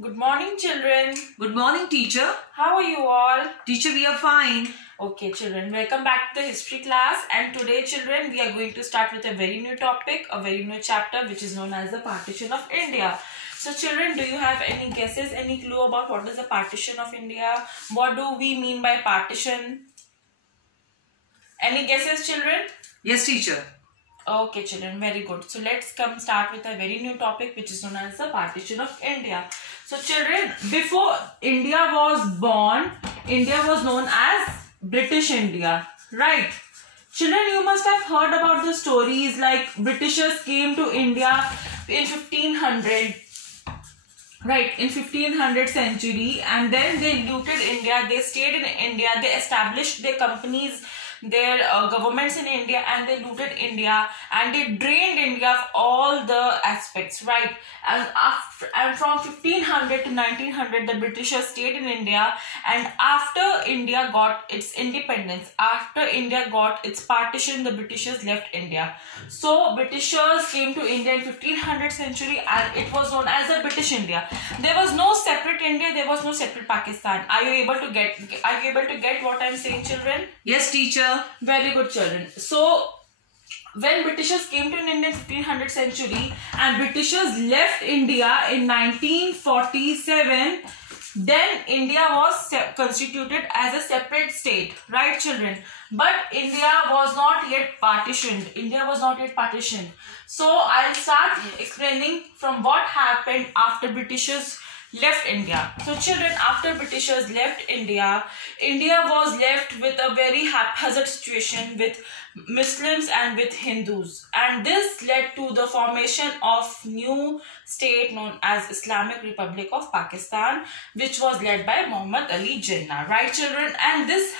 Good morning, children. Good morning, teacher. How are you all? Teacher, we are fine. Okay, children. Welcome back to the history class. And today, children, we are going to start with a very new topic, a very new chapter, which is known as the partition of India. So, children, do you have any guesses, any clue about what is the partition of India? What do we mean by partition? Any guesses, children? Yes, teacher. Okay, children, very good. So let's start with a very new topic which is known as the partition of India. So children, before India was born, India was known as British India, right? Children, you must have heard about the stories like Britishers came to India in 1500, right, in 1500 century, and then they looted India, they stayed in India, they established their companies, their governments in India, and they looted India and they drained India of all the aspects, right? And from 1500 to 1900 the Britishers stayed in India, and after India got its independence, after India got its partition, the Britishers left India. So Britishers came to India in 1500 century and it was known as the British India. There was no separate India, there was no separate Pakistan. Are you able to get what I'm saying, children? Yes, teacher. Very good, children. So when Britishers came to India in 1500 century and Britishers left India in 1947, then India was constituted as a separate state, right, children? But India was not yet partitioned. So I'll start explaining from what happened after Britishers left India. So children, after Britishers left India, India was left with a very haphazard situation with Muslims and with Hindus, and this led to the formation of new state known as Islamic Republic of Pakistan, which was led by Muhammad Ali Jinnah, right, children? And this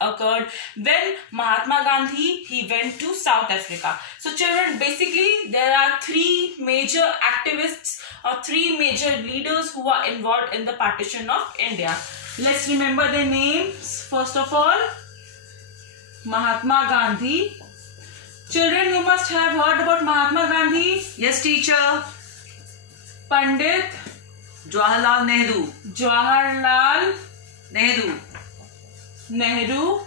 occurred when Mahatma Gandhi, he went to South Africa. So children, basically there are three major activists or three major leaders who are involved in the partition of India. Let's remember their names. First of all, Mahatma Gandhi. Children, you must have heard about Mahatma Gandhi. Yes, teacher. Pandit Jawaharlal Nehru.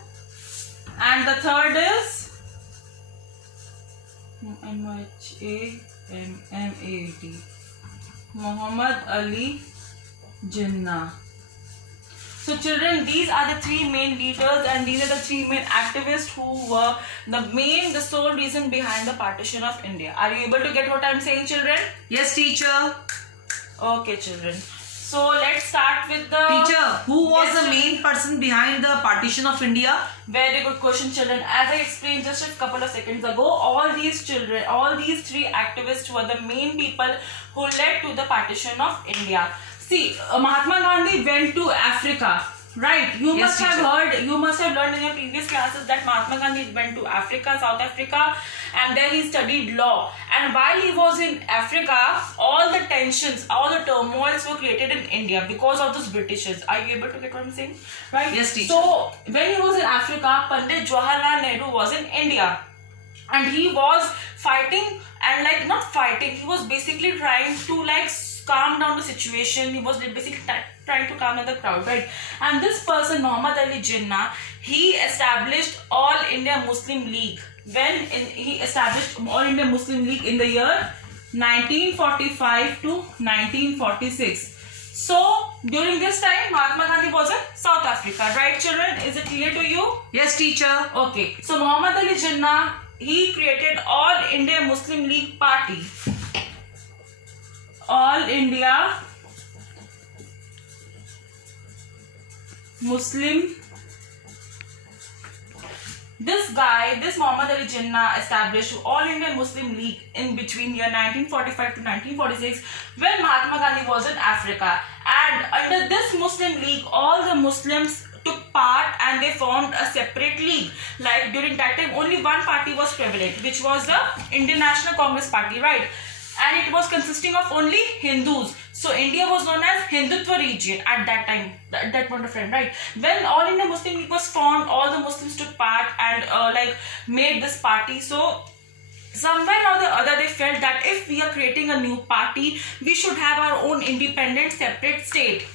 And the third is M-H-A-M-M-A-D, Muhammad Ali Jinnah. So children, these are the three main leaders and these are the three main activists who were the sole reason behind the partition of India. Are you able to get what I am saying, children? Yes, teacher. Okay, children. So let's start with the... Teacher, who was the main person behind the partition of India? Very good question, children. As I explained just a couple of seconds ago, all these three activists were the main people who led to the partition of India. See, Mahatma Gandhi went to Africa, right? You must have learned in your previous classes that Mahatma Gandhi went to Africa, South Africa, and there he studied law. And while he was in Africa, all the tensions, all the turmoils were created in India because of those Britishers. Are you able to get what I'm saying? Right? Yes, teacher. So, when he was in Africa, Pandit Jawaharlal Nehru was in India. And he was fighting and not fighting, he was basically trying to calm down the situation. He was basically trying to calm down the crowd, right? And this person, Muhammad Ali Jinnah, he established All India Muslim League. He established All India Muslim League in the year 1945 to 1946. So during this time, Mahatma Gandhi was in South Africa, right, children? Is it clear to you? Yes, teacher. Okay. So Muhammad Ali Jinnah, he created All India Muslim League Party. All India Muslim. This Muhammad Ali Jinnah established All India Muslim League in between year 1945 to 1946 when Mahatma Gandhi was in Africa. And under this Muslim League, all the Muslims took part and they formed a separate league. Like during that time, only one party was prevalent, which was the Indian National Congress Party, right? And it was consisting of only Hindus. So India was known as Hindutva region at that time, at that point of time, right? When All India Muslim League was formed, all the Muslims took part and made this party. So somewhere or the other they felt that if we are creating a new party, we should have our own independent separate state.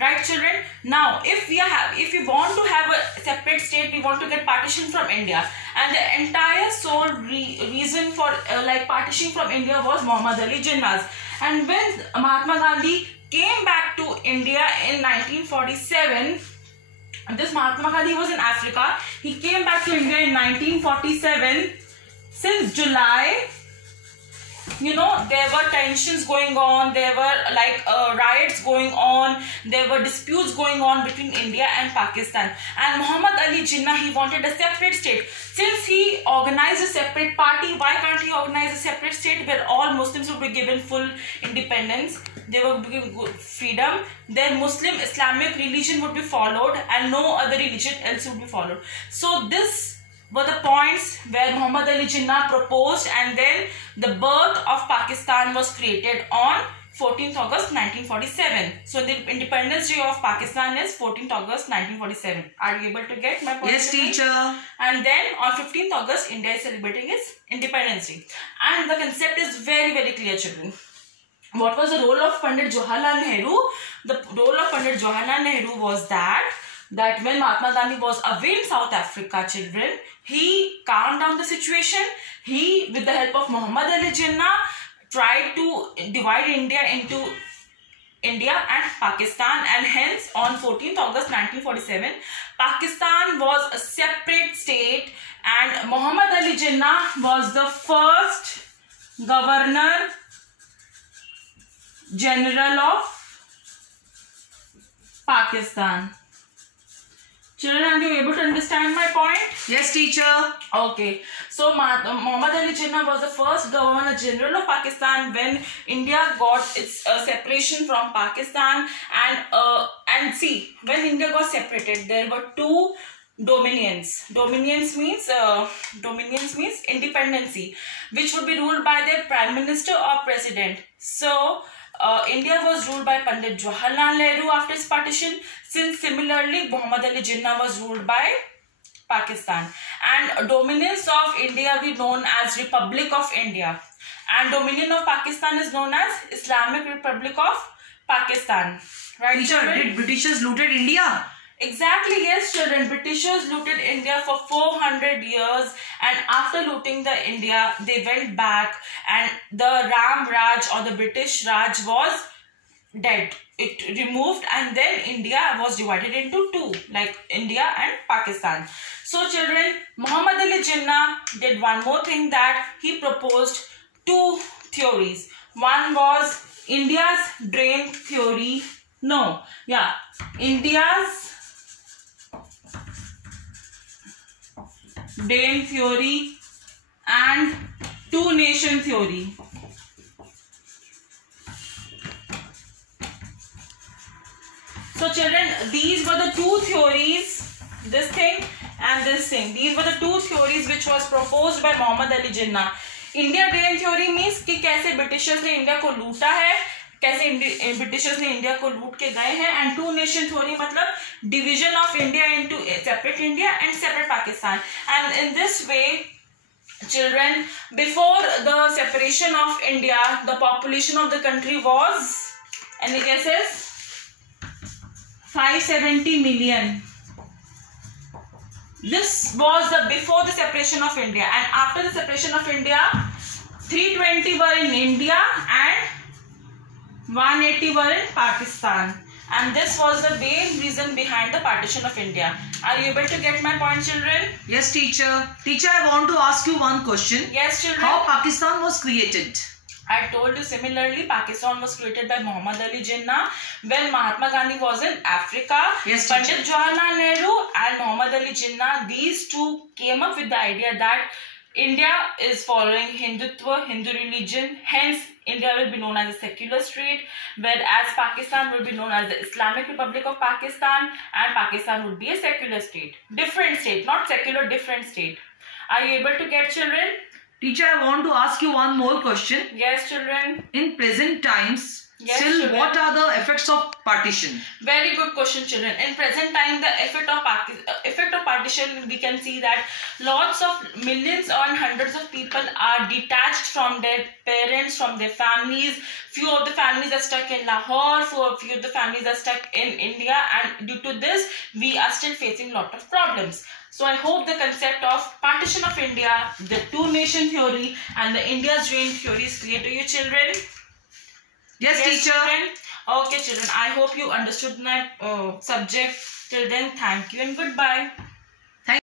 Right, children? Now, if we want to have a separate state, we want to get partition from India, and the entire sole reason for partitioning from India was Muhammad Ali Jinnah's. And when Mahatma Gandhi came back to India in 1947, this Mahatma Gandhi was in Africa. He came back to India in 1947. Since July, there were tensions going on, there were riots going on, there were disputes going on between India and Pakistan. And Muhammad Ali Jinnah, he wanted a separate state. Since he organized a separate party, why can't he organize a separate state where all Muslims would be given full independence, they would be given freedom, then Muslim Islamic religion would be followed and no other religion else would be followed. So this were the points where Muhammad Ali Jinnah proposed, and then the birth of Pakistan was created on 14th August 1947. So the Independence Day of Pakistan is 14th August 1947. Are you able to get my point? Yes, teacher. And then on 15th August, India is celebrating its Independence Day. And the concept is very, very clear, children. What was the role of Pandit Jawaharlal Nehru? The role of Pandit Jawaharlal Nehru was that when Mahatma Gandhi was away in South Africa, children, he calmed down the situation. He, with the help of Muhammad Ali Jinnah, tried to divide India into India and Pakistan, and hence on 14th August 1947, Pakistan was a separate state, and Muhammad Ali Jinnah was the first Governor General of Pakistan. Children, are you able to understand my point? Yes, teacher. Okay. So, Muhammad Ali Jinnah was the first Governor General of Pakistan when India got its separation from Pakistan. And see, when India got separated, there were two dominions. Dominions means independency, which would be ruled by their Prime Minister or President. So, India was ruled by Pandit Jawaharlal Nehru after its partition, since similarly Muhammad Ali Jinnah was ruled by Pakistan. And dominance of India we known as Republic of India, and dominion of Pakistan is known as Islamic Republic of Pakistan. Right, teacher, did Britishers looted India? Exactly, yes, children. Britishers looted India for 400 years, and after looting the India, they went back, and the Ram Raj or the British Raj was dead. It removed, and then India was divided into two, like India and Pakistan. So, children, Muhammad Ali Jinnah did one more thing, that he proposed two theories. One was India's drain theory. India's drain theory and two-nation theory. So, children, these were the two theories, this thing and this thing. These were the two theories which was proposed by Muhammad Ali Jinnah. India drain theory means कि कैसे Britishers ने India को लूटा है, कैसे Britishers ने India को लूट के गए हैं, एंड टू नेशन थ्योरी मतलब division of India into separate India and separate Pakistan. And in this way, children, before the separation of India, the population of the country was, any guesses? 570 million. This was the before the separation of India, and after the separation of India, 320 were in India and 180 were in Pakistan. And this was the main reason behind the partition of India. Are you able to get my point, children? Yes, teacher. Teacher, I want to ask you one question. Yes, children. How Pakistan was created? I told you similarly, Pakistan was created by Muhammad Ali Jinnah when Mahatma Gandhi was in Africa. Yes, Pandit Jawaharlal Nehru and Muhammad Ali Jinnah, these two came up with the idea that India is following Hindutva, Hindu religion, hence India will be known as a secular state, whereas Pakistan will be known as the Islamic Republic of Pakistan, and Pakistan would be a secular state. Different state, not secular, different state. Are you able to get, children? Teacher, I want to ask you one more question. Yes, children. In present times, Yes, Still, children. what are the effects of partition? Very good question, children. In present time, the effect of partition, we can see that lots of millions and hundreds of people are detached from their parents, from their families. Few of the families are stuck in Lahore, few of the families are stuck in India, and due to this, we are still facing lot of problems. So I hope the concept of partition of India, the two-nation theory, and the India's dream theory is clear to you, children. Yes, teacher. Children. Okay, children. I hope you understood my subject. Till then, thank you and goodbye.